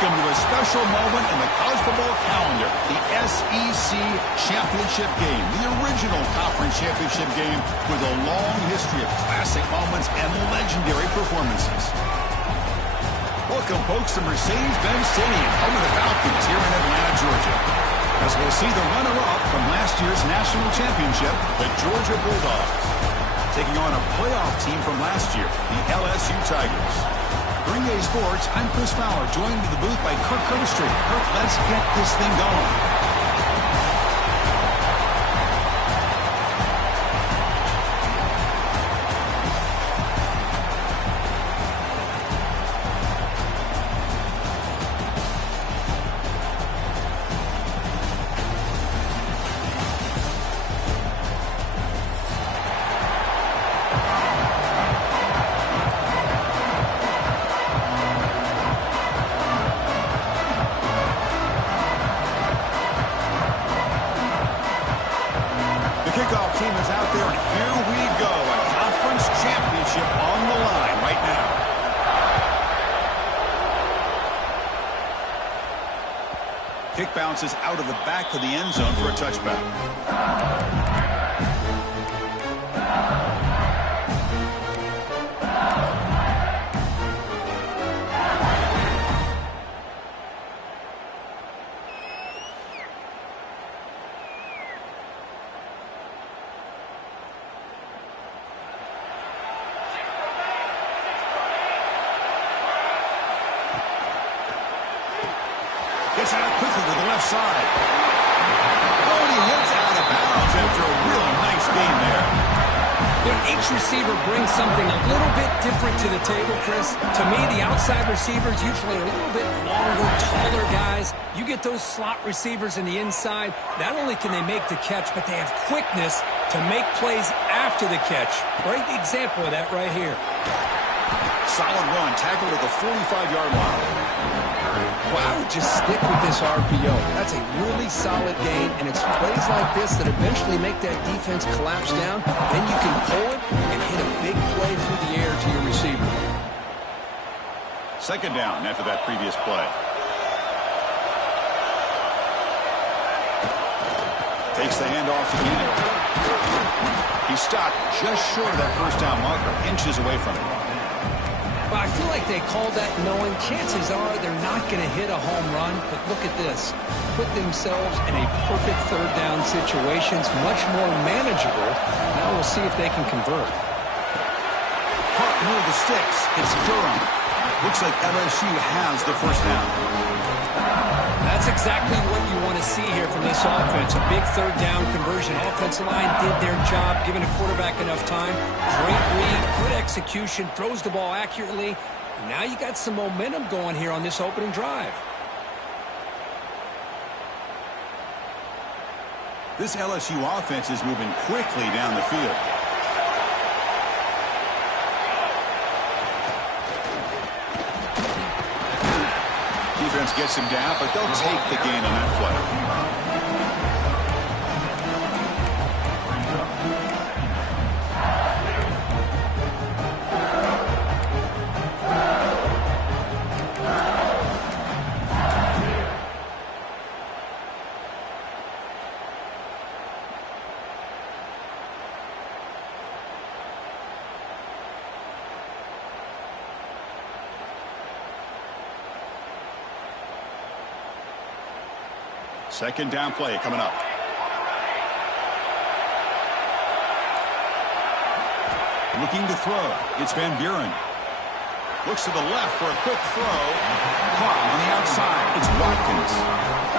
Welcome to a special moment in the college football calendar, the SEC Championship game, the original conference championship game with a long history of classic moments and legendary performances. Welcome, folks, to Mercedes-Benz Stadium, home of the Falcons here in Atlanta, Georgia, as we'll see the runner-up from last year's national championship, the Georgia Bulldogs, taking on a playoff team from last year, the LSU Tigers. Green Day Sports, I'm Chris Fowler, joined to the booth by Kirk Herbstreit. Kirk, let's get this thing going. Kickoff team is out there, and here we go. A conference championship on the line right now. Kick bounces out of the back of the end zone for a touchback. Gets out quickly to the left side. Oh, and he hits out of bounds after a really nice game there. You know, each receiver brings something a little bit different to the table, Chris. To me, the outside receivers usually a little bit longer, taller guys. You get those slot receivers in the inside, not only can they make the catch, but they have quickness to make plays after the catch. Great example of that right here. Solid run, tackled at the 45-yard line. Well, I would just stick with this RPO. That's a really solid gain, and it's plays like this that eventually make that defense collapse down. Then you can pull it and hit a big play through the air to your receiver. Second down after that previous play. Takes the handoff again. He's stopped just short of that first down marker, inches away from it. Well, I feel like they called that knowing chances are they're not going to hit a home run. But look at this. Put themselves in a perfect third down situation. It's much more manageable. Now we'll see if they can convert. Caught near the sticks. It's Durham. Looks like LSU has the first down. That's exactly what you want to see here from this offense. A big third down conversion. Offensive line did their job, giving a quarterback enough time. Great read, good execution, throws the ball accurately. And now you got some momentum going here on this opening drive. This LSU offense is moving quickly down the field. Defense gets him down, but they'll take the gain on that play. Second down play coming up. Looking to throw. It's Van Buren. Looks to the left for a quick throw. Caught on the outside. It's Watkins.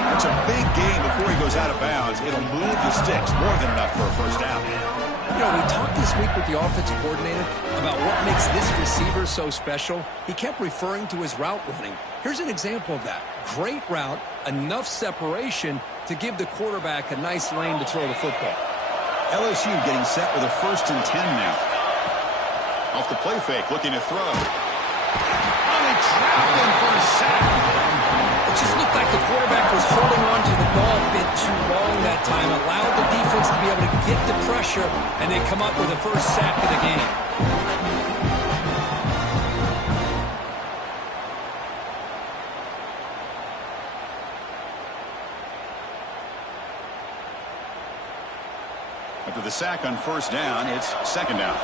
That's a big gain before he goes out of bounds. It'll move the sticks more than enough for a first down. You know, we talked this week with the offensive coordinator about what makes this receiver so special. He kept referring to his route running. Here's an example of that. Great route, enough separation to give the quarterback a nice lane to throw the football. LSU getting set with a 1st and 10 now. Off the play fake, looking to throw. Oh, they trapped him for a sack. It just looked like the quarterback was holding on to the ball a bit too long that time, allowed the defense to be able to get the pressure, and they come up with the first sack of the game. After the sack on first down, it's second down.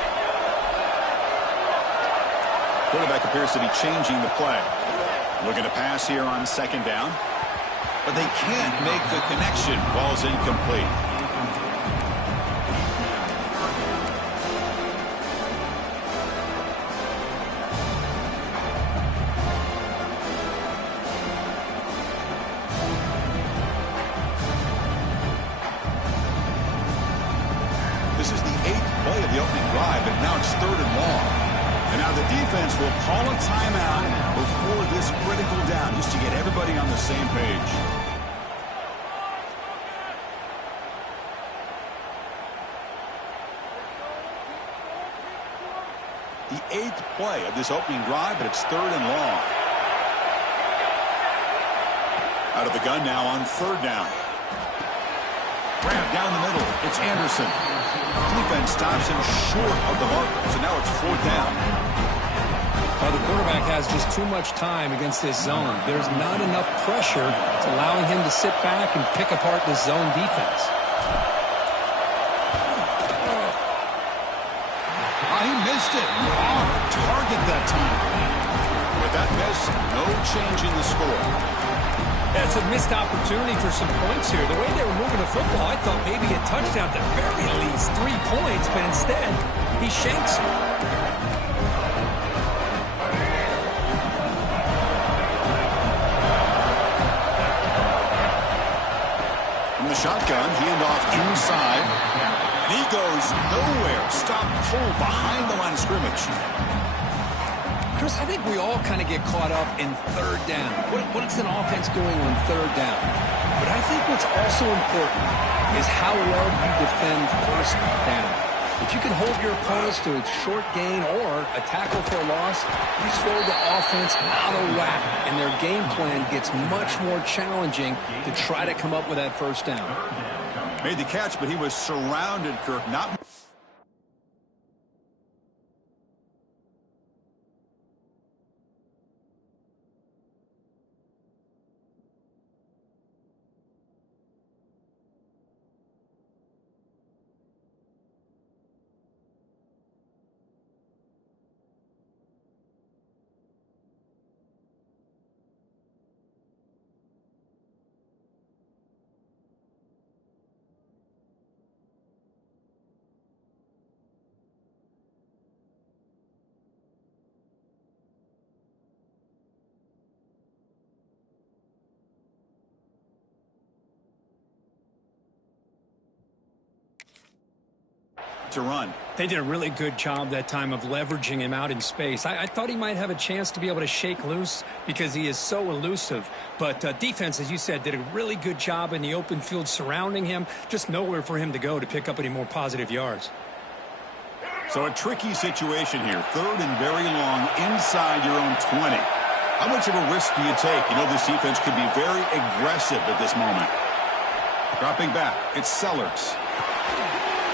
Quarterback appears to be changing the play. Looking to pass here on second down. But they can't make the connection. Ball's incomplete. This is the 8th play of the opening drive, and now it's 3rd and long. And now the defense will call a timeout before this critical down, just to get everybody on the same page. The 8th play of this opening drive, but it's 3rd and long. Out of the gun now on 3rd down. Grab down the middle. It's Anderson. Defense stops him short of the marker, so now it's 4th down. The quarterback has just too much time against this zone. There's not enough pressure. It's allowing him to sit back and pick apart this zone defense. He missed it. Off target that time. With that miss, no change in the score. That's a missed opportunity for some points here. The way they were moving the football, I thought maybe a touchdown, at the very least 3 points, but instead, he shanks it. From the shotgun, handoff inside. And he goes nowhere. Stop pull behind the line of scrimmage. Chris, I think we all kind of get caught up in 3rd down. What's an offense doing on 3rd down? But I think what's also important is how well you defend 1st down. If you can hold your opponents to a short gain or a tackle for a loss, you throw the offense out of whack, and their game plan gets much more challenging to try to come up with that 1st down. Made the catch, but he was surrounded, Kirk. Not to run. They did a really good job that time of leveraging him out in space. I thought he might have a chance to be able to shake loose because he is so elusive. But defense, as you said, did a really good job in the open field surrounding him. Just nowhere for him to go to pick up any more positive yards. So a tricky situation here. 3rd and very long inside your own 20. How much of a risk do you take? You know this defense could be very aggressive at this moment. Dropping back, it's Sellers.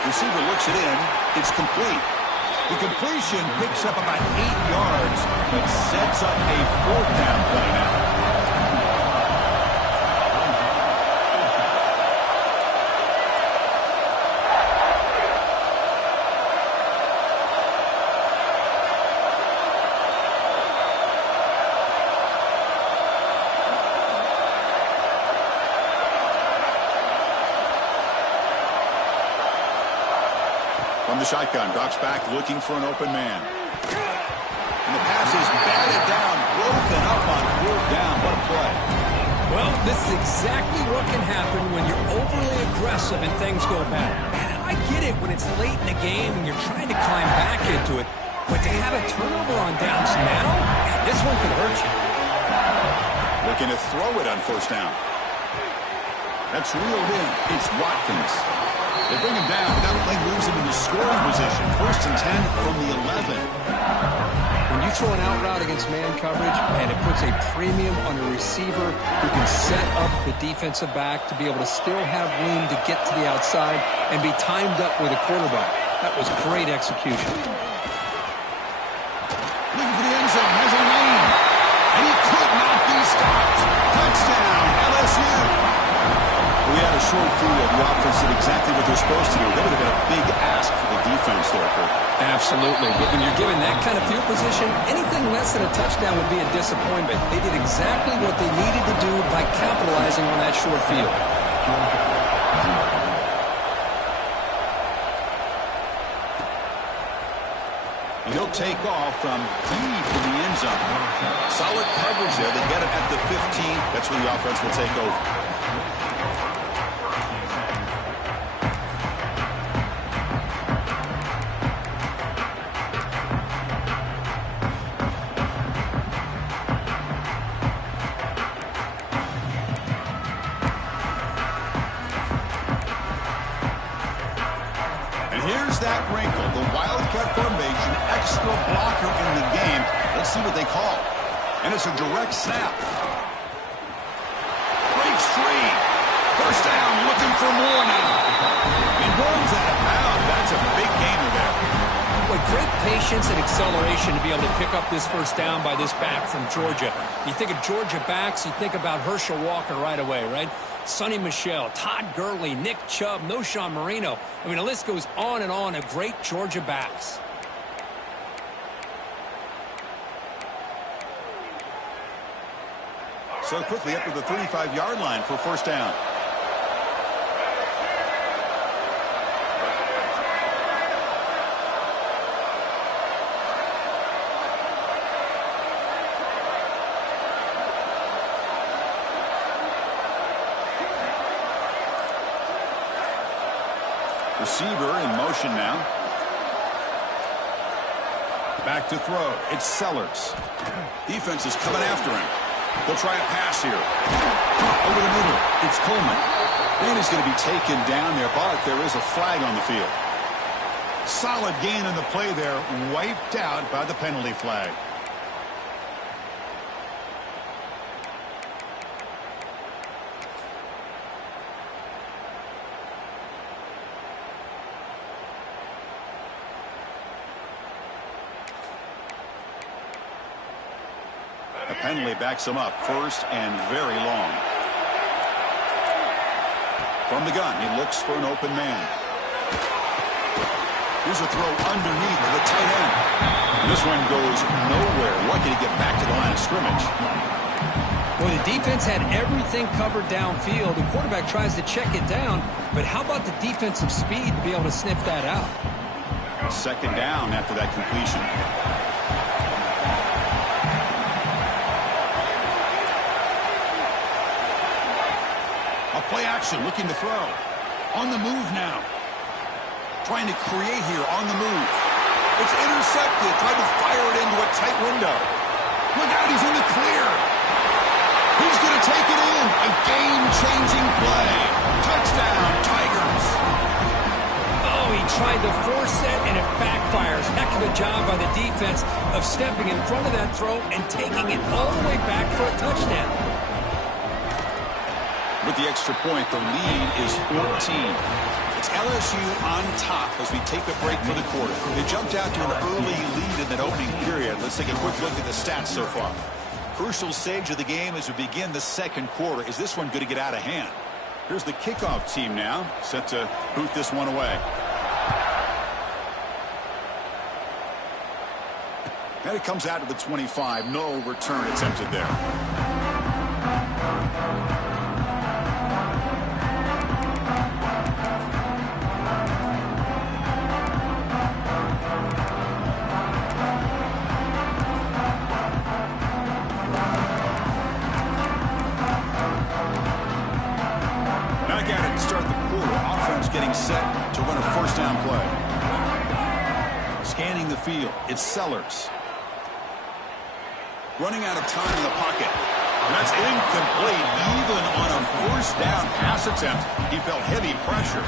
Receiver looks it in. It's complete. The completion picks up about 8 yards, but sets up a 4th down play now. From the shotgun, drops back, looking for an open man. And the pass is batted down, broken up on 4th down. What a play. Well, this is exactly what can happen when you're overly aggressive and things go bad. And I get it when it's late in the game and you're trying to climb back into it. But to have a turnover on downs now, man, this one could hurt you. Looking to throw it on 1st down. That's reeled in. It's Watkins. They bring him down. That play moves him into scoring position. 1st and 10 from the 11. When you throw an out route against man coverage, and it puts a premium on a receiver who can set up the defensive back to be able to still have room to get to the outside and be timed up with a quarterback. That was great execution. Looking for the end zone. Has a lane. And he could not be stopped. Touchdown, LSU. We had a short field, the offense did exactly what they're supposed to do. That would have been a big ask for the defense there, Kurt. Absolutely. But when you're given that kind of field position, anything less than a touchdown would be a disappointment. They did exactly what they needed to do by capitalizing on that short field. He'll take off from deep in the end zone. Solid coverage there. They get it at the 15. That's where the offense will take over. Here's that wrinkle, the Wildcat formation, extra blocker in the game. Let's see what they call. And it's a direct snap. Breaks free. First down, looking for more now. And runs out of bounds. That's a big gainer there. Boy, great patience and acceleration to be able to pick up this first down by this back from Georgia. You think of Georgia backs, you think about Herschel Walker right away, right? Sonny Michel, Todd Gurley, Nick Chubb, Noshawn Marino. I mean, the list goes on and on of great Georgia backs. So quickly up to the 35-yard line for first down. Receiver in motion now. Back to throw. It's Sellers. Defense is coming after him. They'll try a pass here. Over the middle. It's Coleman. And he's going to be taken down there, but there is a flag on the field. Solid gain in the play there. Wiped out by the penalty flag. The penalty backs him up. First and very long. From the gun, he looks for an open man. Here's a throw underneath the tight end. And this one goes nowhere. Lucky to get back to the line of scrimmage. Well, the defense had everything covered downfield. The quarterback tries to check it down, but how about the defensive speed to be able to sniff that out? Second down after that completion. Play action, looking to throw. On the move now. Trying to create here on the move. It's intercepted. Trying to fire it into a tight window. Look out, he's in the clear. He's going to take it in. A game-changing play. Touchdown, Tigers. Oh, he tried to force it, and it backfires. Heck of a job by the defense of stepping in front of that throw and taking it all the way back for a touchdown. With the extra point, the lead is 14. It's LSU on top as we take a break for the quarter. They jumped out to an early lead in that opening period. Let's take a quick look at the stats so far. Crucial stage of the game as we begin the second quarter. Is this one going to get out of hand? Here's the kickoff team now, set to boot this one away. And it comes out to the 25. No return attempted there. Getting set to run a first down play. Scanning the field. It's Sellers. Running out of time in the pocket. And that's incomplete. Even on a first down pass attempt, he felt heavy pressure.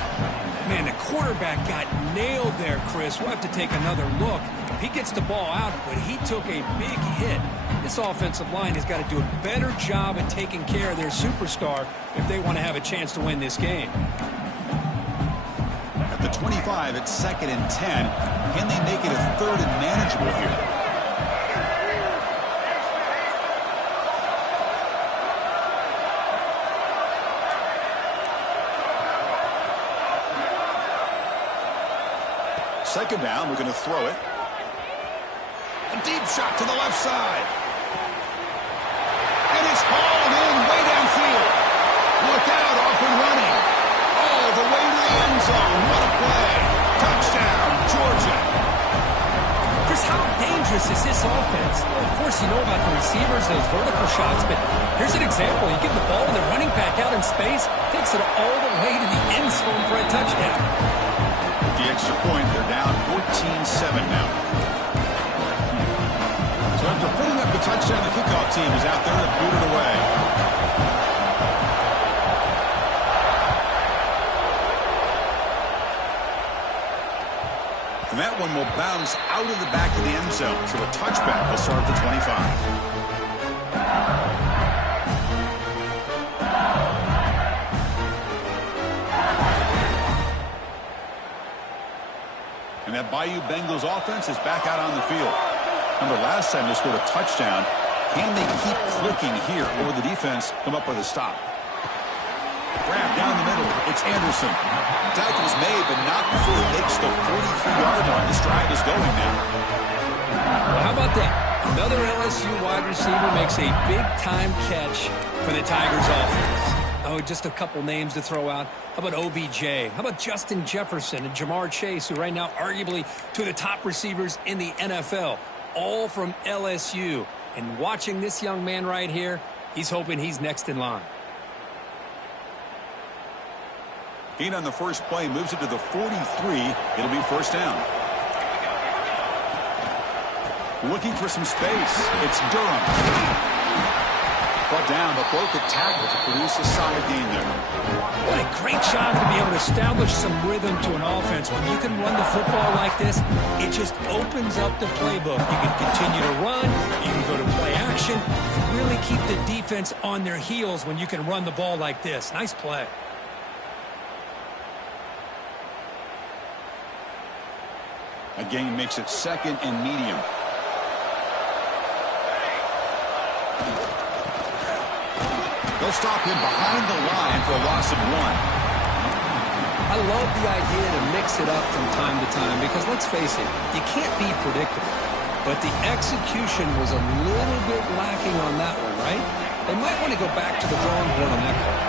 Man, the quarterback got nailed there, Chris. We'll have to take another look. He gets the ball out, but he took a big hit. This offensive line has got to do a better job at taking care of their superstar if they want to have a chance to win this game. The 25 at 2nd and 10. Can they make it a 3rd and manageable here? second down, we're going to throw it. A deep shot to the left side. And it's hauled in way downfield. Look out, off and running. All the way to the end zone. What a play. Touchdown, Georgia. Chris, how dangerous is this offense? Well, of course, you know about the receivers, those vertical shots, but here's an example. You give the ball and the running back out in space, takes it all the way to the end zone for a touchdown. With the extra point, they're down 14-7 now. So after putting up the touchdown, the kickoff team is out there to boot it away. And that one will bounce out of the back of the end zone. So a touchback will start at the 25. And that Bayou Bengals offense is back out on the field. Remember, last time they scored a touchdown. Can they keep clicking here, or will the defense come up with a stop? Grab down the middle. It's Anderson. Tackle's made, but not before he makes the 43-yard line. This drive is going now. Well, how about that? Another LSU wide receiver makes a big-time catch for the Tigers offense. Oh, just a couple names to throw out. How about OBJ? How about Justin Jefferson and Jamar Chase, who right now arguably two of the top receivers in the NFL, all from LSU. And watching this young man right here, he's hoping he's next in line. Gain on the first play moves it to the 43. It'll be first down. Looking for some space. It's Durham. Brought down, but broke a tackle to produce a solid gain there. What a great job to be able to establish some rhythm to an offense. When you can run the football like this, it just opens up the playbook. You can continue to run. You can go to play action. You really keep the defense on their heels when you can run the ball like this. Nice play. A gain makes it second and medium. They'll stop him behind the line for a loss of 1. I love the idea to mix it up from time to time because, let's face it, you can't be predictable. But the execution was a little bit lacking on that one, right? They might want to go back to the drawing board on that play.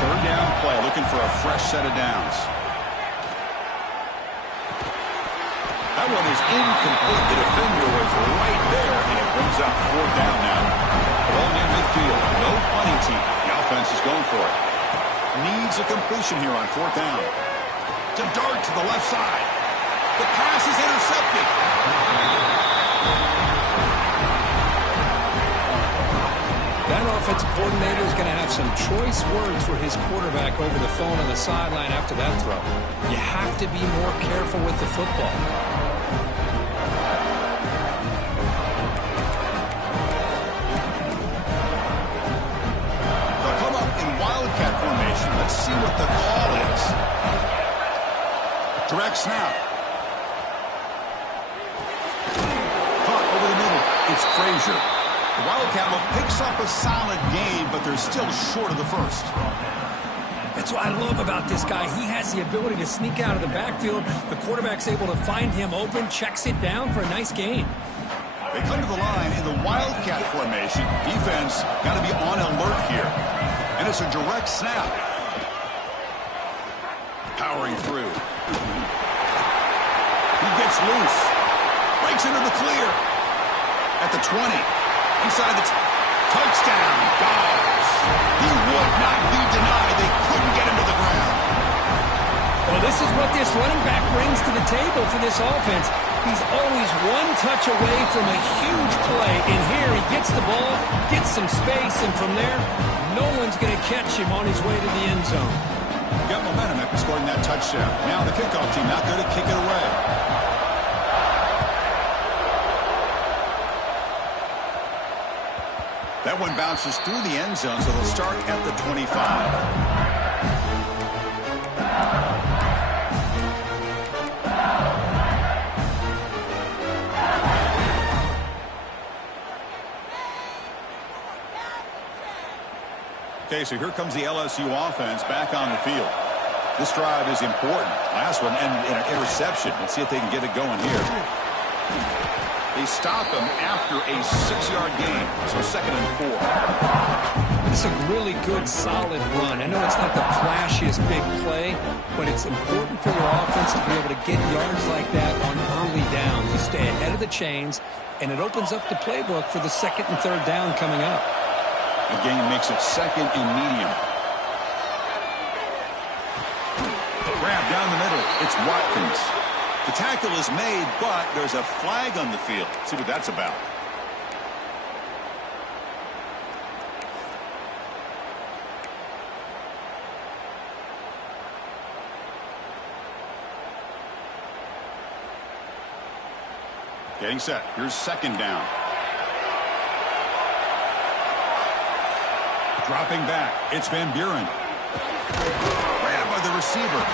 Third down play, looking for a fresh set of downs. That one is incomplete. The defender was right there, and it brings up fourth down now. Ball near midfield. No punting team. The offense is going for it. Needs a completion here on fourth down. To dart to the left side. The pass is intercepted. That offensive coordinator is going to have some choice words for his quarterback over the phone on the sideline after that throw. You have to be more careful with the football. Let's see what the call is. Direct snap. Caught over the middle. It's Frazier. The Wildcat picks up a solid gain, but they're still short of the first. That's what I love about this guy. He has the ability to sneak out of the backfield. The quarterback's able to find him open, checks it down for a nice gain. They come to the line in the Wildcat formation. Defense got to be on alert here. And it's a direct snap. Powering through. He gets loose. Breaks into the clear. At the 20. Inside the touchdown. Dogs. He would not be denied. They couldn't get him to the ground. Well, this is what this running back brings to the table for this offense. He's always one touch away from a huge play. And here he gets the ball, gets some space, and from there, no one's going to catch him on his way to the end zone. Got momentum after scoring that touchdown. Now the kickoff team out there to kick it away. That one bounces through the end zone, so they'll start at the 25. Okay, so here comes the LSU offense back on the field. This drive is important. Last one ended in an interception. Let's see if they can get it going here. They stop him after a 6-yard gain, so 2nd and 4. It's a really good, solid run. I know it's not the flashiest big play, but it's important for your offense to be able to get yards like that on early downs. You stay ahead of the chains, and it opens up the playbook for the 2nd and 3rd down coming up. The game makes it 2nd and medium. Grab down the middle. It's Watkins. The tackle is made, but there's a flag on the field. Let's see what that's about. Getting set. Here's 2nd down. Dropping back. It's Van Buren. Grabbed by the receiver.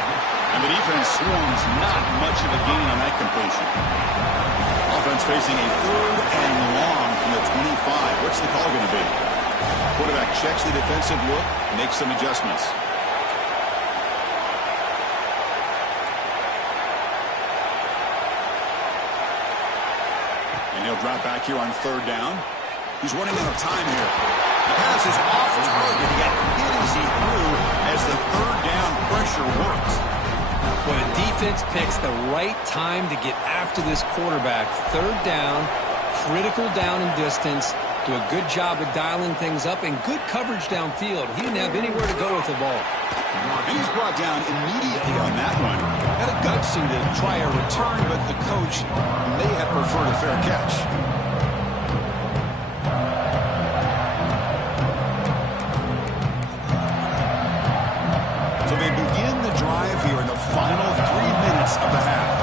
And the defense swarms. Not much of a gain on that completion. Offense facing a 3rd and long from the 25. What's the call going to be? Quarterback checks the defensive look, makes some adjustments. And he'll drop back here on 3rd down. He's running out of time here. The pass is off target. He got hit as he threw as the 3rd down pressure works. Well, the defense picks the right time to get after this quarterback. 3rd down, critical down and distance. Do a good job of dialing things up and good coverage downfield. He didn't have anywhere to go with the ball. And he's brought down immediately on that one. Had a gutsy to try a return, but the coach may have preferred a fair catch. So they begin the drive here in the final 3 minutes of the half.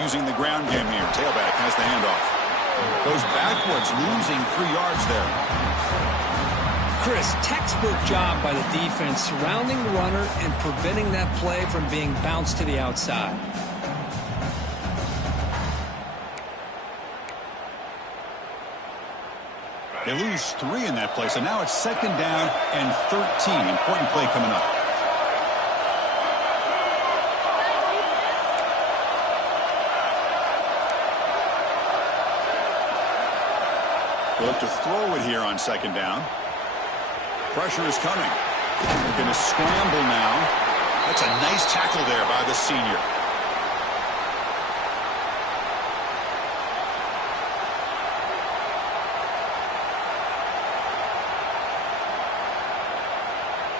Using the ground game here. Tailback has the handoff. Goes backwards, losing 3 yards there. Chris, textbook job by the defense surrounding the runner and preventing that play from being bounced to the outside. They lose 3 in that play, so now it's 2nd down and 13. Important play coming up. Look to throw it here on 2nd down. Pressure is coming. They're going to scramble now. That's a nice tackle there by the senior.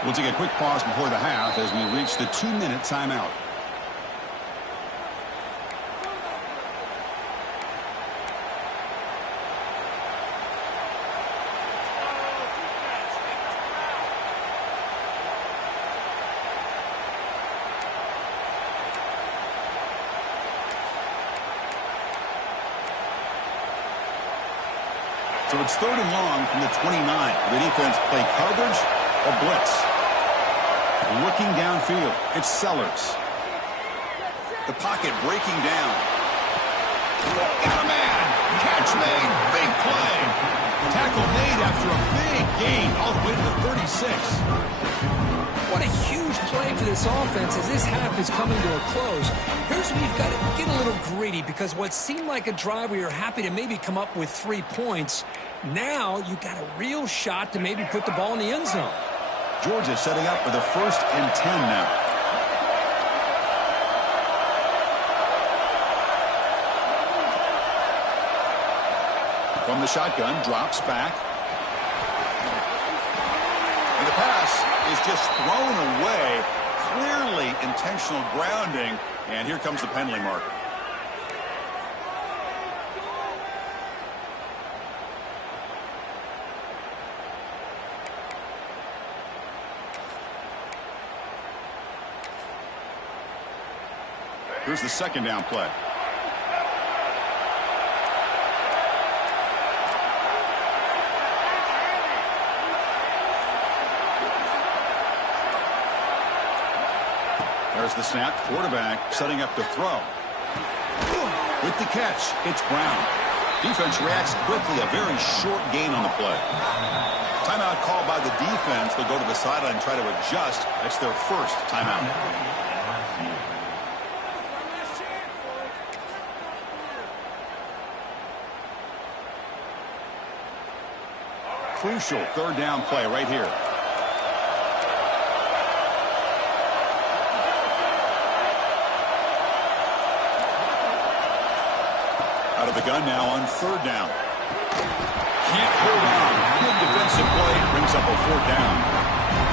We'll take a quick pause before the half as we reach the 2-minute timeout. So it's 3rd and long from the 29. The defense play coverage or blitz. Looking downfield. It's Sellers. The pocket breaking down. Got a man. Catch made. Big play. Tackle made after a big gain all the way to the 36. What a huge play for this offense as this half is coming to a close. Here's where you've got to get a little greedy because what seemed like a drive where you're happy to maybe come up with 3 points, now you've got a real shot to maybe put the ball in the end zone. Georgia setting up for the 1st and 10 now. From the shotgun, drops back. And the pass is just thrown away. Clearly intentional grounding. And here comes the penalty marker. Here's the 2nd down play. There's the snap. Quarterback setting up to throw. With the catch, it's Brown. Defense reacts quickly. A very short gain on the play. Timeout called by the defense. They'll go to the sideline and try to adjust. That's their first timeout. Crucial third down play right here. Out of the gun now on third down. Can't hold on. Good defensive play. Brings up a fourth down.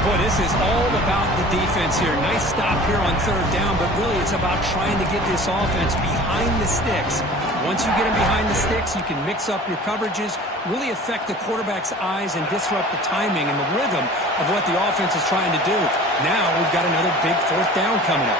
Boy, this is all about the defense here. Nice stop here on third down, but really it's about trying to get this offense behind the sticks. Once you get them behind the sticks, you can mix up your coverages, really affect the quarterback's eyes and disrupt the timing and the rhythm of what the offense is trying to do. Now we've got another big fourth down coming up.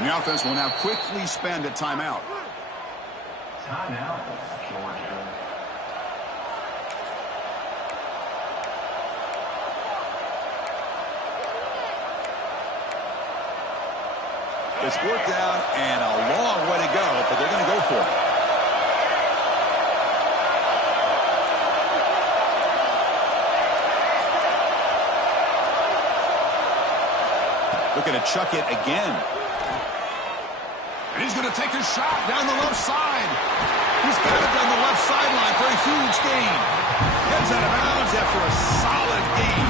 And the offense will now quickly spend a timeout. Timeout, Georgia. It's fourth down and a long way to go, but they're going to go for it. Looking to chuck it again. And he's going to take a shot down the left side. He's got it down the left sideline for a huge gain. Heads out of bounds after a solid gain.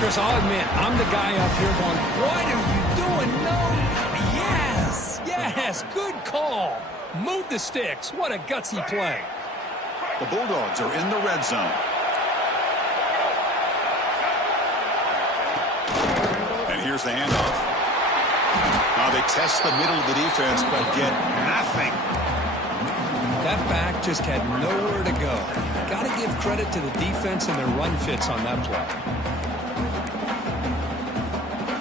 Chris, I'll admit, I'm the guy up here going, what are you doing? No. Yes, good call. Move the sticks. What a gutsy play. The Bulldogs are in the red zone. And here's the handoff. Now they test the middle of the defense, but get nothing. That back just had nowhere to go. Got to give credit to the defense and their run fits on that play.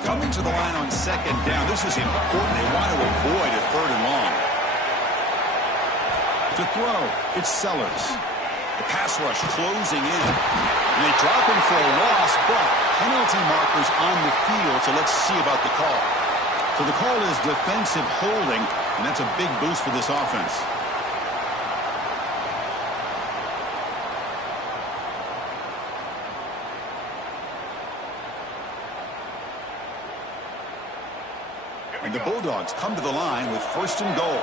Coming to the line on second down. This is important. They want to avoid a third and long. To throw, it's Sellers. The pass rush closing in. And they drop him for a loss, but penalty markers on the field, so let's see about the call. So the call is defensive holding, and that's a big boost for this offense. And the Bulldogs come to the line with first and goal.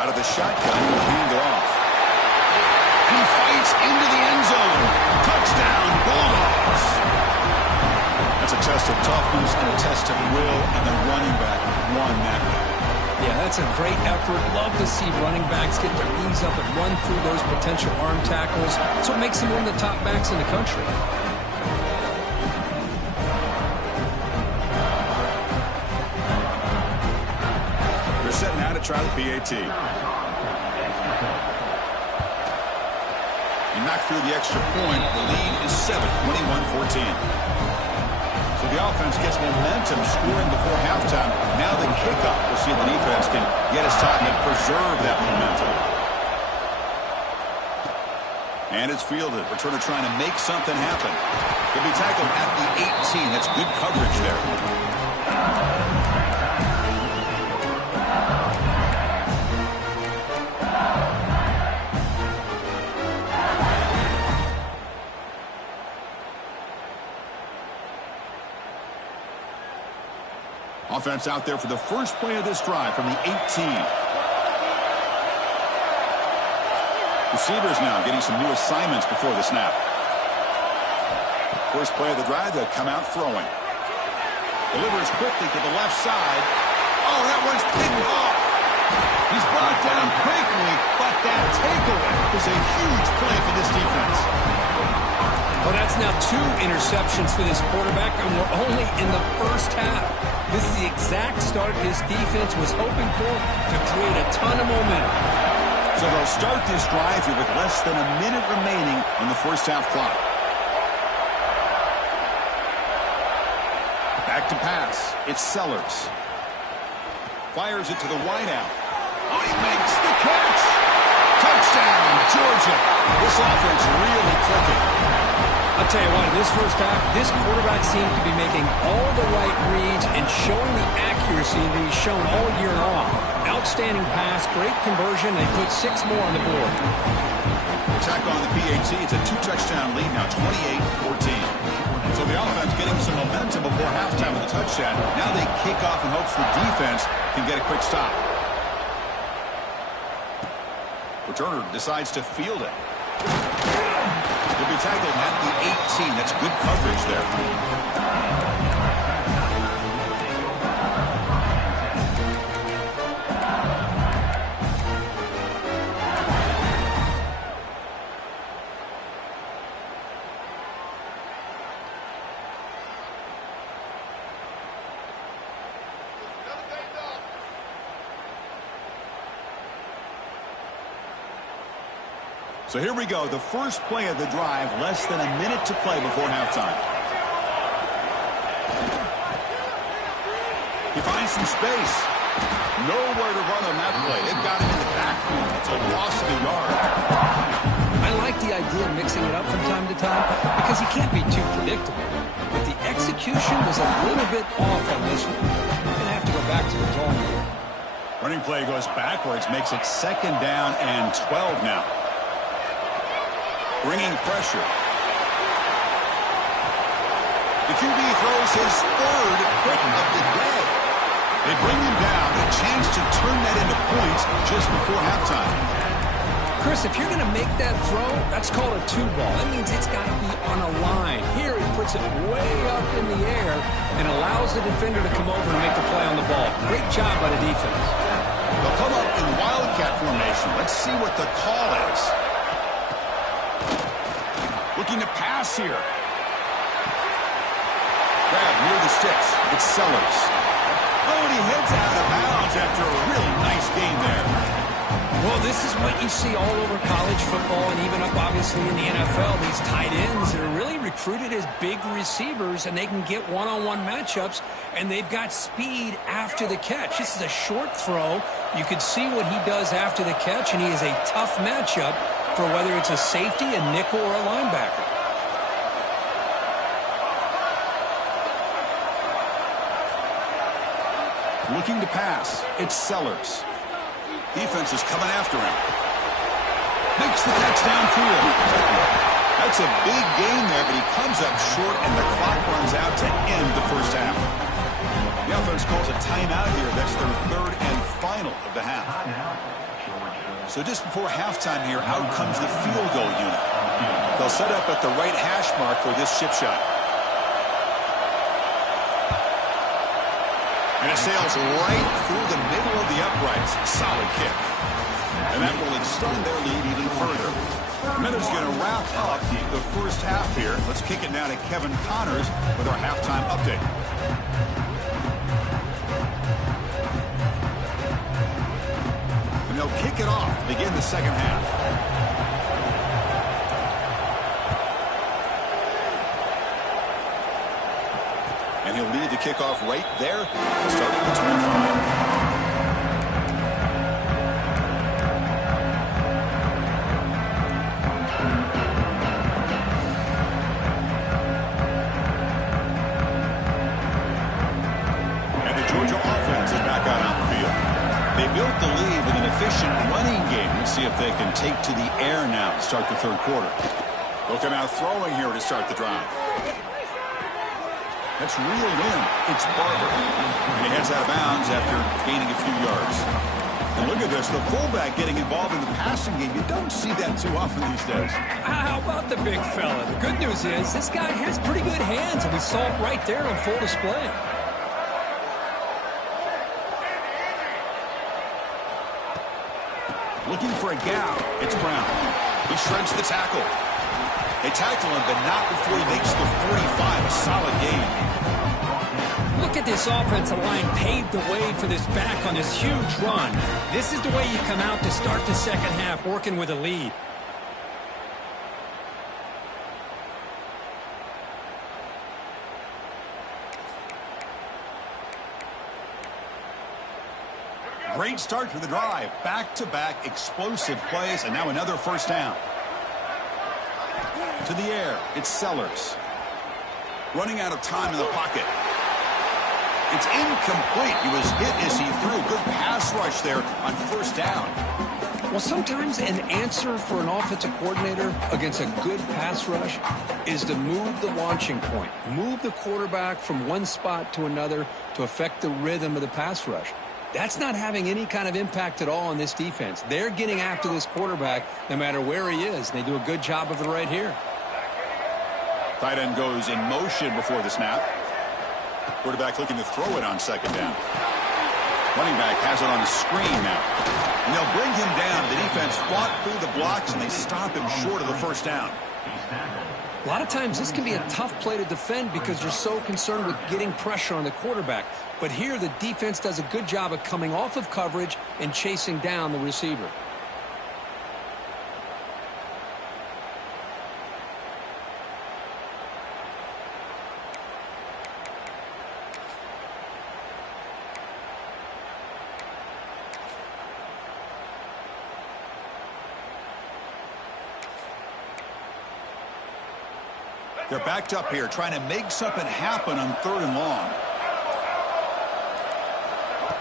Out of the shotgun, hand it off. And he fights into the end zone. Touchdown, Bulldogs. That's a test of toughness and a test of will, and the running back won that one. Yeah, that's a great effort. Love to see running backs get their knees up and run through those potential arm tackles. That's what makes them one of the top backs in the country. They're set now to try the PAT. He knocked through the extra point. The lead is 7, 21-14. So the offense gets momentum scoring before halftime. Now the kickoff. We'll see if the defense can get his time and preserve that momentum. And it's fielded. Returner trying to make something happen. He'll be tackled at the 18. That's good coverage there. Offense out there for the first play of this drive from the 18. Receivers now getting some new assignments before the snap. First play of the drive, they'll come out throwing. Delivers quickly to the left side. Oh, that one's picked off. He's brought down quickly, but that takeaway is a huge play for this defense. Well, that's now 2 interceptions for this quarterback, and we're only in the first half. This is the exact start his defense was hoping for to create a ton of momentum. So they'll start this drive here with less than a minute remaining on the first half clock. Back to pass. It's Sellers. Fires it to the wideout. Oh, he makes the catch. Touchdown, Georgia. This offense really clicking. I'll tell you what, in this first half, this quarterback seems to be making all the right reads and showing the accuracy that he's shown all year long. Outstanding pass, great conversion. They put 6 more on the board. Attack on the PAT. It's a 2-touchdown lead now, 28-14. So the offense getting some momentum before halftime with a touchdown. Now they kick off in hopes the defense can get a quick stop. Returner decides to field it. He'll be tackled at the 18. That's good coverage there. So here we go, the first play of the drive, less than a minute to play before halftime. He finds some space. Nowhere to run on that play. They've got him in the backfield. It's a loss of a yard. I like the idea of mixing it up from time to time because he can't be too predictable. But the execution was a little bit off on this one. We're going to have to go back to the drawing board. Running play goes backwards, makes it 2nd down and 12 now. Bringing pressure. The QB throws his 3rd hit of the day. They bring him down, a chance to turn that into points just before halftime. Chris, if you're going to make that throw, that's called a 2-ball. That means it's got to be on a line. Here he puts it way up in the air and allows the defender to come over and make the play on the ball. Great job by the defense. They'll come up in wildcat formation. Let's see what the call is. Looking to pass here. Grab near the sticks. It's Sellers. Oh, and he heads out of bounds after a really nice game there. Well, this is what you see all over college football and even up, obviously, in the NFL. These tight ends are really recruited as big receivers, and they can get one-on-one matchups, and they've got speed after the catch. This is a short throw. You can see what he does after the catch, and he is a tough matchup for whether it's a safety, a nickel, or a linebacker. Looking to pass. It's Sellers. Defense is coming after him. Makes the catch downfield. That's a big gain there, but he comes up short, and the clock runs out to end the first half. The offense calls a timeout here. That's their 3rd and final of the half. So just before halftime here, out comes the field goal unit. They'll set up at the right hash mark for this chip shot. And it sails right through the middle of the uprights. Solid kick. And that will extend their lead even further. Minutes going to wrap up the first half here. Let's kick it now to Kevin Connors with our halftime update. And they'll kick it off to begin the second half. And he'll lead the kickoff right there, starting at 25. And the Georgia offense is back out on the field. They built the lead with an efficient running game. Let's see if they can take to the air now to start the 3rd quarter. They'll come out throwing here to start the drive. That's reeled in. It's Barber. And he heads out of bounds after gaining a few yards. And look at this, the fullback getting involved in the passing game. You don't see that too often these days. How about the big fella? The good news is this guy has pretty good hands, and we saw it right there on full display. Looking for a gap. It's Brown. He shreds the tackle. They tackle him, but not before he makes the 45. A solid game. Look at this offensive line paved the way for this back on this huge run. This is the way you come out to start the second half, working with a lead. Great start to the drive. Back-to-back explosive plays, and now another first down. To the air, it's Sellers. Running out of time in the pocket. It's incomplete. He was hit as he threw. Good pass rush there on first down. Well, sometimes an answer for an offensive coordinator against a good pass rush is to move the launching point. Move the quarterback from one spot to another to affect the rhythm of the pass rush. That's not having any kind of impact at all on this defense. They're getting after this quarterback no matter where he is. They do a good job of it right here. Tight end goes in motion before the snap. Quarterback looking to throw it on second down. Running back has it on the screen now. And they'll bring him down. The defense fought through the blocks, and they stop him short of the first down. A lot of times this can be a tough play to defend because you're so concerned with getting pressure on the quarterback. But here the defense does a good job of coming off of coverage and chasing down the receiver. They're backed up here, trying to make something happen on 3rd and long.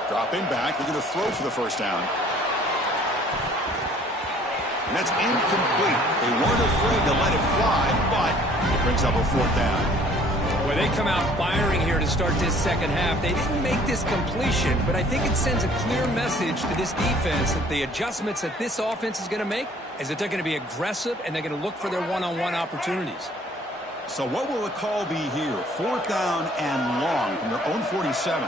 Dropping back, looking to throw for the first down. And that's incomplete. They weren't afraid to let it fly, but it brings up a 4th down. Well, they come out firing here to start this second half. They didn't make this completion, but I think it sends a clear message to this defense that the adjustments that this offense is going to make is that they're going to be aggressive and they're going to look for their one-on-one opportunities. So what will the call be here? 4th down and long from their own 47.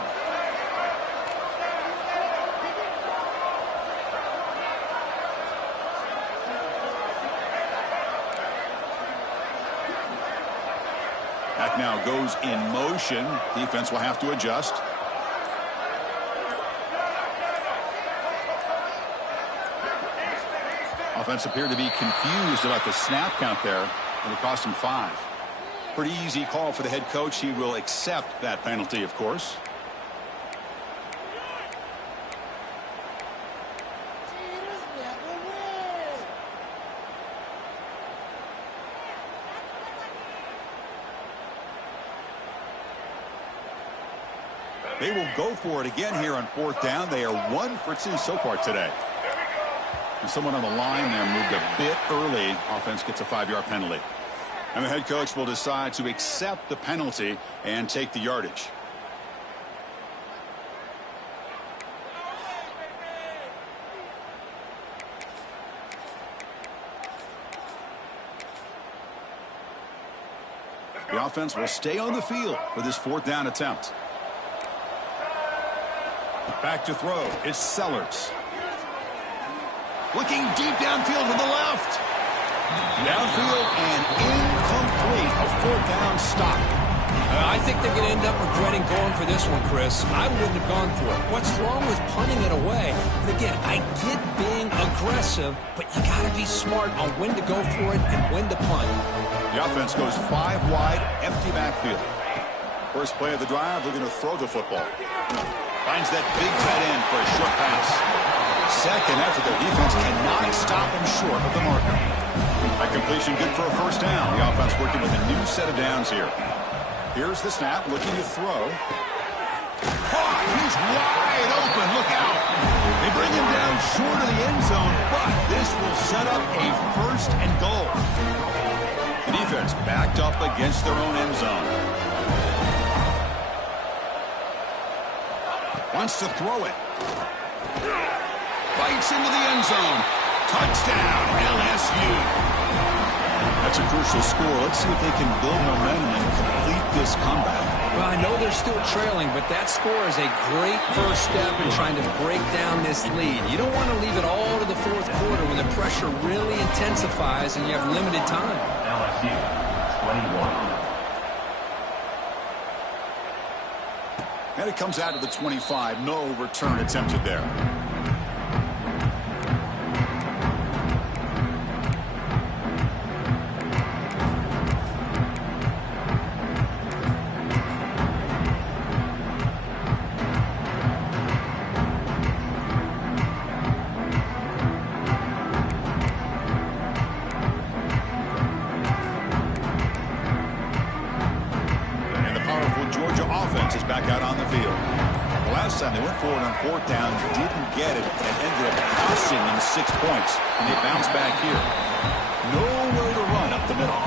Back now goes in motion. Defense will have to adjust. Offense appeared to be confused about the snap count there, and it cost him 5. Pretty easy call for the head coach. He will accept that penalty, of course. They will go for it again here on 4th down. They are 1 for 2 so far today. And someone on the line there moved a bit early. Offense gets a 5-yard penalty. And the head coach will decide to accept the penalty and take the yardage. The offense will stay on the field for this 4th down attempt. Back to throw. It's Sellers. Looking deep downfield to the left. Downfield and incomplete. A 4th down stop. I think they're going to end up regretting going for this one, Chris. I wouldn't have gone for it. What's wrong with punting it away? And again, I get being aggressive, but you got to be smart on when to go for it and when to punt. The offense goes 5 wide, empty backfield. First play of the drive, looking to throw the football. Finds that big tight end for a short pass. Second effort, their defense cannot stop him short of the marker. That completion good for a first down. The offense working with a new set of downs here. Here's the snap, looking to throw. Caught! He's wide open. Look out! They bring him down short of the end zone, but this will set up a 1st and goal. The defense backed up against their own end zone. Wants to throw it. Bites into the end zone. Touchdown, LSU. That's a crucial score. Let's see if they can build momentum and complete this comeback. Well, I know they're still trailing, but that score is a great first step in trying to break down this lead. You don't want to leave it all to the 4th quarter when the pressure really intensifies and you have limited time. LSU 21. And it comes out of the 25. No return attempted there. is back out on the field. The last time they went forward on fourth down, didn't get it, and ended up costing them 6 points. And they bounce back here. Nowhere to run up the middle.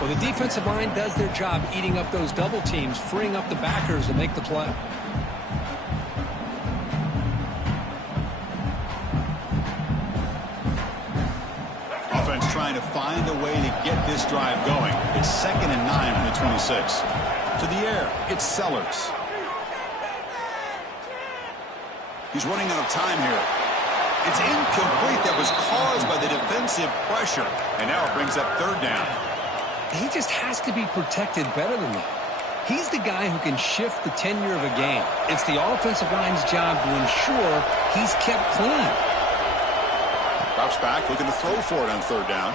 Well, the defensive line does their job eating up those double teams, freeing up the backers to make the play. Offense trying to find a way to get this drive going. It's 2nd and 9 from the 26. To the air, it's Sellers. He's running out of time here. It's incomplete. That was caused by the defensive pressure. And now it brings up 3rd down. He just has to be protected better than that. He's the guy who can shift the tenure of a game. It's the offensive line's job to ensure he's kept clean. Drops back, looking to throw for it on 3rd down.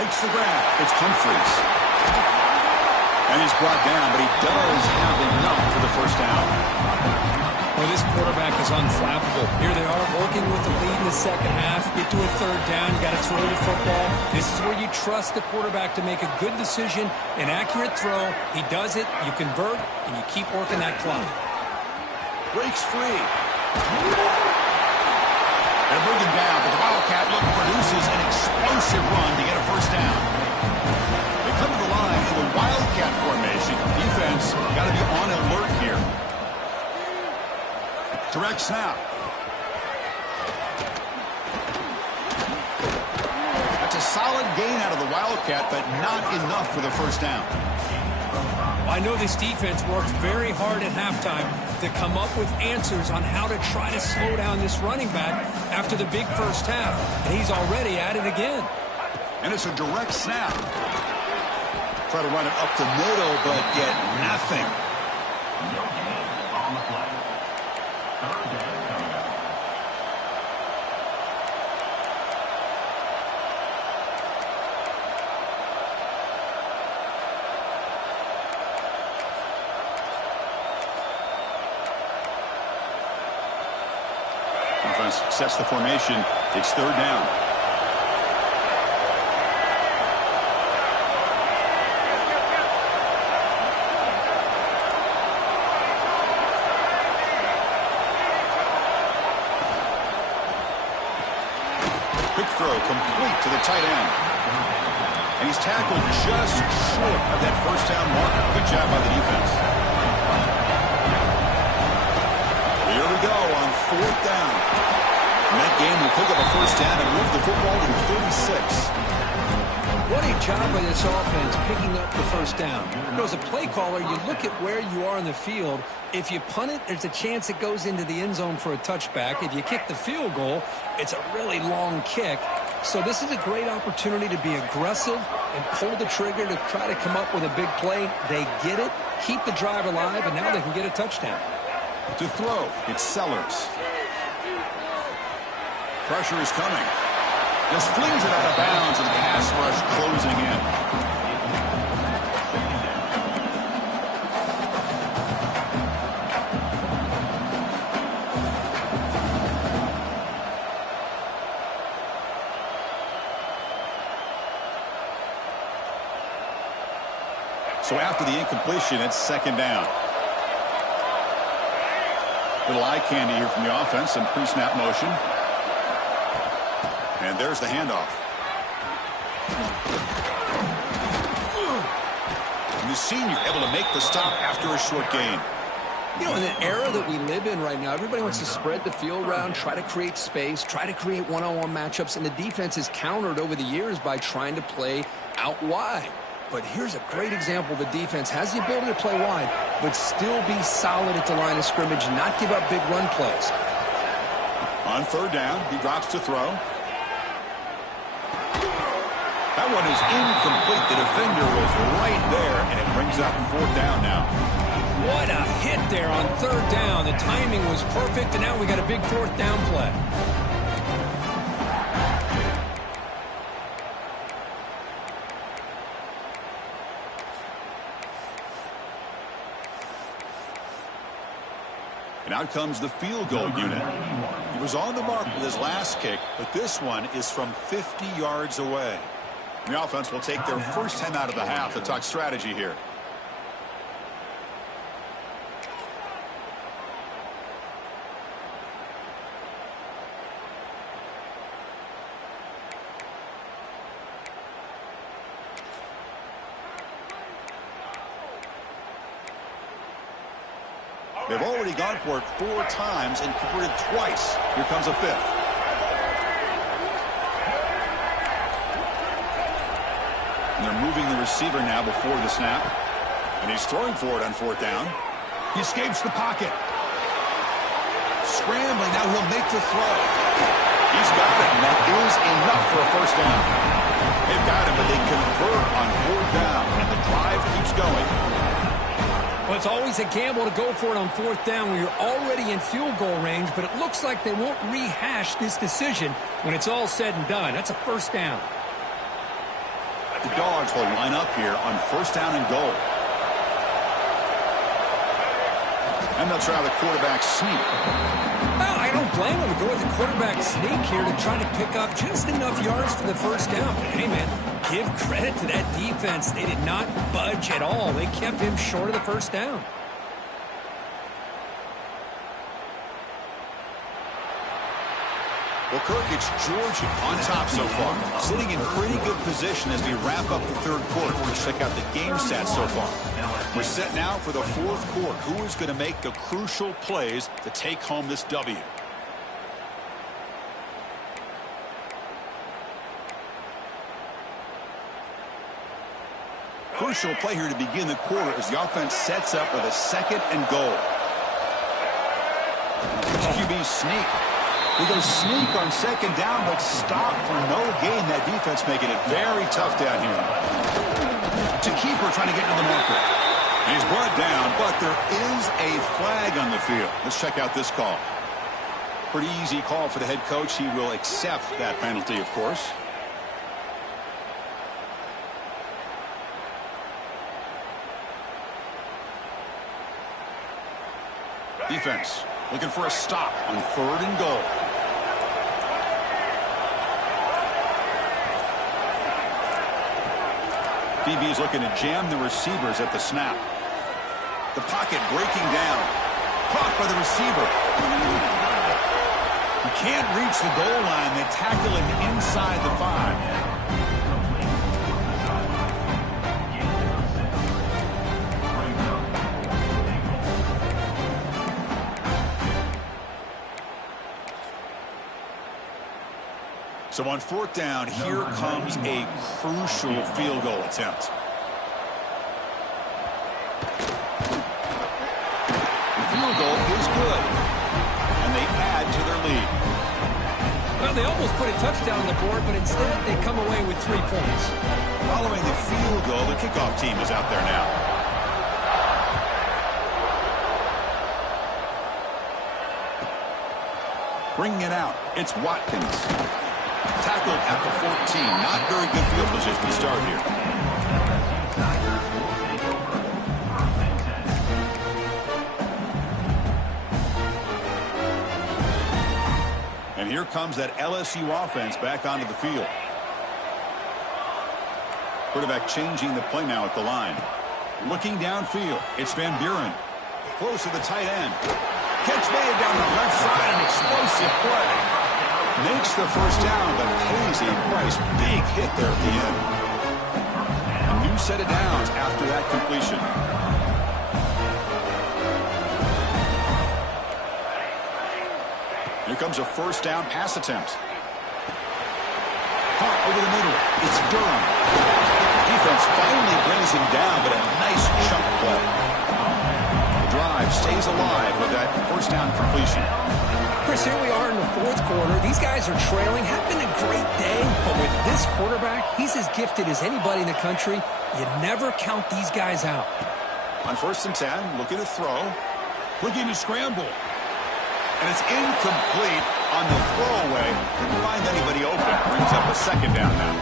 Makes the grab. It's Humphries. And he's brought down, but he does have enough for the 1st down. Well, this quarterback is unflappable. Here they are working with the lead in the 2nd half. Get to a 3rd down. You got to throw the football. This is where you trust the quarterback to make a good decision, an accurate throw. He does it, you convert, and you keep working that clock. Breaks free. They're moving down, but the Wildcat look produces an explosive run to get a 1st down. They come to the line in the Wildcat formation. Defense got to be on alert here. Direct snap. That's a solid gain out of the Wildcat, but not enough for the 1st down. I know this defense worked very hard at halftime to come up with answers on how to try to slow down this running back after the big 1st half. And he's already at it again. And it's a direct snap. Try to run it up the middle, but get nothing. No gain on the play. 3rd down coming up. Offense sets the formation. It's 3rd down. Quick throw complete to the tight end. And he's tackled just short of that 1st down marker. Good job by the defense. Here we go on 4th down. And that game will pick up a 1st down and move the football to 36. What a job by this offense picking up the 1st down. You know, as a play caller, you look at where you are in the field. If you punt it, there's a chance it goes into the end zone for a touchback. If you kick the field goal, it's a really long kick. So this is a great opportunity to be aggressive and pull the trigger to try to come up with a big play. They get it, keep the drive alive, and now they can get a touchdown. To throw, it's Sellers. Pressure is coming. Just flings it out of bounds, and the pass rush closing in. So after the incompletion, it's 2nd down. Little eye candy here from the offense, some pre-snap motion. And there's the handoff. And the senior able to make the stop after a short gain. You know, in the era that we live in right now, everybody wants to spread the field around, try to create space, try to create one-on-one matchups, and the defense is countered over the years by trying to play out wide. But here's a great example. The defense has the ability to play wide, but still be solid at the line of scrimmage, not give up big run plays. On 3rd down, he drops to throw. That one is incomplete. The defender was right there, and it brings up 4th down now. What a hit there on 3rd down. The timing was perfect, and now we got a big 4th down play. And out comes the field goal unit. He was on the mark with his last kick, but this one is from 50 yards away. The offense will take their first 10 out of the half to talk strategy here. They've already gone for it 4 times and converted twice. Here comes a 5th. And they're moving the receiver now before the snap. And he's throwing for it on 4th down. He escapes the pocket. Scrambling, now he'll make the throw. He's got it, and that is enough for a 1st down. They've got him, but they convert on 4th down, and the drive keeps going. Well, it's always a gamble to go for it on 4th down when you're already in field goal range, but it looks like they won't rehash this decision when it's all said and done. That's a 1st down. The Dogs will line up here on 1st down and goal. And they'll try the quarterback sneak. Well, I don't blame them to go with the quarterback sneak here to try to pick up just enough yards for the 1st down. But hey, man, give credit to that defense. They did not budge at all. They kept him short of the 1st down. Well, Kirk, it's Georgia on top so far. Sitting in pretty good position as we wrap up the 3rd quarter. Let's check out the game stats so far. We're set now for the 4th quarter. Who is going to make the crucial plays to take home this W? Crucial play here to begin the quarter as the offense sets up with a 2nd and goal. QB sneak. We go sneak on 2nd down, but stop for no gain. That defense making it very tough down here. To keeper trying to get to the marker. He's brought down, but there is a flag on the field. Let's check out this call. Pretty easy call for the head coach. He will accept that penalty, of course. Defense looking for a stop on 3rd and goal. DB is looking to jam the receivers at the snap. The pocket breaking down. Caught by the receiver. He can't reach the goal line. They tackle him inside the 5. So on 4th down, here comes a crucial field goal attempt. The field goal is good, and they add to their lead. Well, they almost put a touchdown on the board, but instead they come away with 3 points. Following the field goal, the kickoff team is out there now. Bringing it out, it's Watkins. Tackled at the 14. Not very good field position to start here. And here comes that LSU offense back onto the field. Quarterback changing the play now at the line. Looking downfield, it's Van Buren. Close to the tight end. Catch made down the left side, an explosive play. Makes the 1st down, but pays a price. Big hit there at the end. A new set of downs after that completion. Here comes a 1st down pass attempt. Caught over the middle. It's Durham. Defense finally brings him down, but a nice chunk play. The drive stays alive with that 1st down completion. Chris, here we are in the 4th quarter. These guys are trailing. Having a great day, but with this quarterback, he's as gifted as anybody in the country. You never count these guys out. On 1st and 10, looking to throw. Looking to scramble. And it's incomplete on the throwaway. Didn't find anybody open. Brings up a 2nd down now.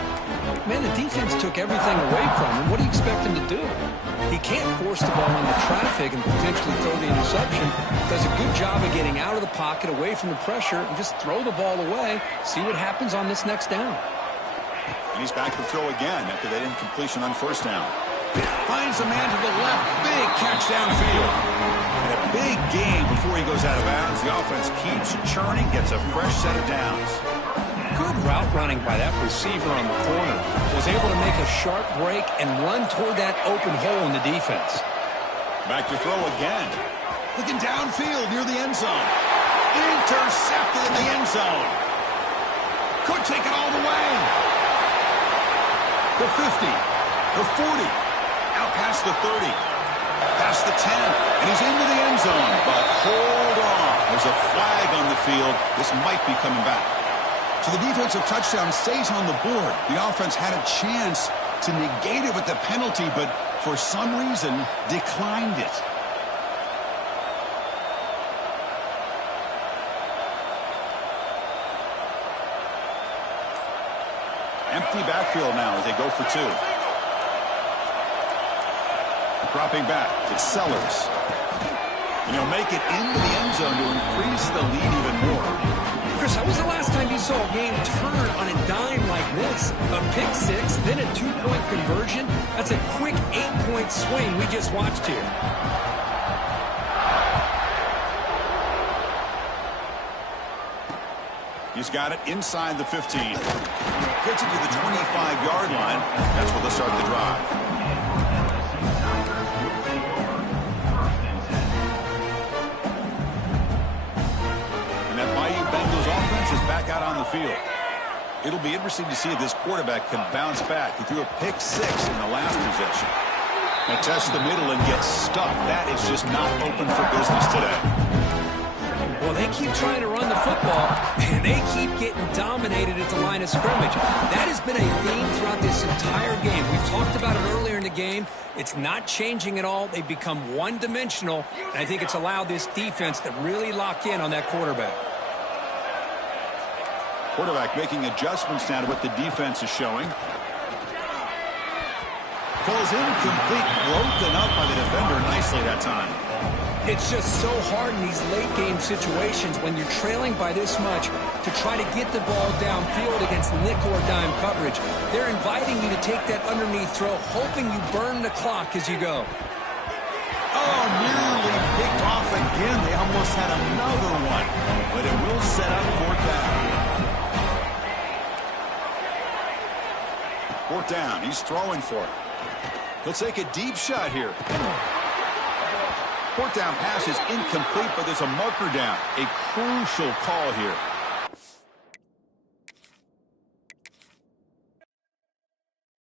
Man, the defense took everything away from him. What do you expect him to do? He can't force the ball into traffic and potentially throw the interception. Does a good job of getting out of the pocket, away from the pressure, and just throw the ball away. See what happens on this next down. And he's back to throw again after that incompletion on 1st down. Finds a man to the left. Big catch downfield. And a big gain before he goes out of bounds. The offense keeps churning, gets a fresh set of downs. Good route running by that receiver on the corner. Was able to make a sharp break and run toward that open hole in the defense. Back to throw again. Looking downfield near the end zone. Intercepted in the end zone. Could take it all the way. The 50. The 40. Out past the 30. Past the 10. And he's into the end zone. But hold on. There's a flag on the field. This might be coming back. So the defensive touchdown stays on the board. The offense had a chance to negate it with the penalty, but for some reason declined it. Empty backfield now as they go for two. Dropping back, it's Sellers. And he'll make it into the end zone to increase the lead even more. Chris, when was the last time you saw a game turn on a dime like this? A pick six, then a two-point conversion? That's a quick 8-point swing we just watched here. He's got it inside the 15. Gets it to the 25-yard line. That's where they'll start the drive. Is back out on the field. It'll be interesting to see if this quarterback can bounce back. He threw a pick six in the last possession. And test the middle and get stuck. That is just not open for business today. Well, they keep trying to run the football, and they keep getting dominated at the line of scrimmage. That has been a theme throughout this entire game. We've talked about it earlier in the game. It's not changing at all. They've become one-dimensional, and I think it's allowed this defense to really lock in on that quarterback. Quarterback making adjustments now to what the defense is showing. Falls incomplete, broken up by the defender nicely that time. It's just so hard in these late-game situations when you're trailing by this much to try to get the ball downfield against nickel or dime coverage. They're inviting you to take that underneath throw, hoping you burn the clock as you go. Oh, nearly picked off again. They almost had another one, but it will set up fourth down. Fourth down, he's throwing for it. He'll take a deep shot here. Fourth down pass is incomplete, but there's a marker down. A crucial call here.